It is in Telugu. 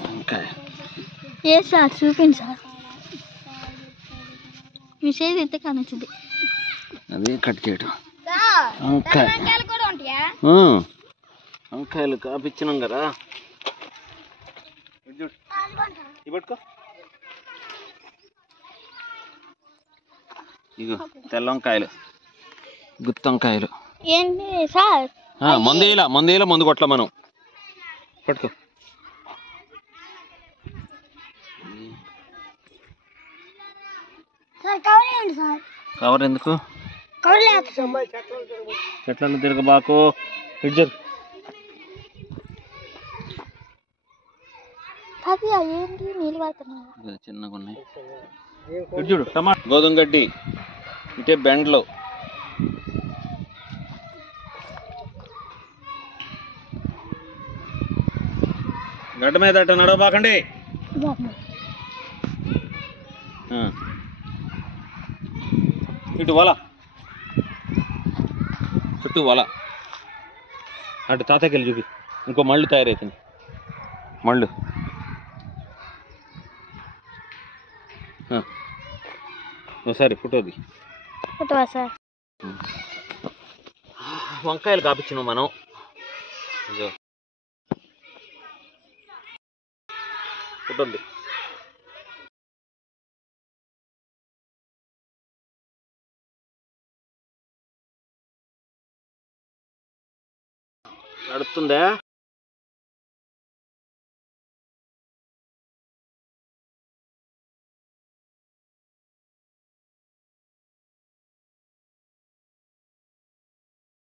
వంకాయ ఏ సార్ చూపిండి సార్ మీ చేతి అయితే కనొచ్చింది అది కట్ చేయడం వంకాయ వంకాయలు కాపిచ్చినాం కదా పట్టుకో ఇగో తెల్ల వంకాయలు గుత్తి వంకాయలు ఏంటి సార్ మందు కొట్ల మనం పట్టుకో కవర్ ఎందుకు చెట్లను తిరగబాకు ఇడ్జర్ ఏంటి నీళ్ళు పడుతున్నాయి చిన్నగా ఉన్నాయి చూడు టమాటా గోధుమ గడ్డి ఇటే బెండ్లు గడ్డ మీద అట్ట నడవబాకండి ఇటు వల చుట్టూ వల అటు తాతకి వెళ్ళి చూపి ఇంకో మళ్ళు తయారవుతుంది మళ్ళు ఒకసారి ఫోటోది సార్ వంకాయలు కాపించినాం మనం ఫోటోది నడుస్తుందా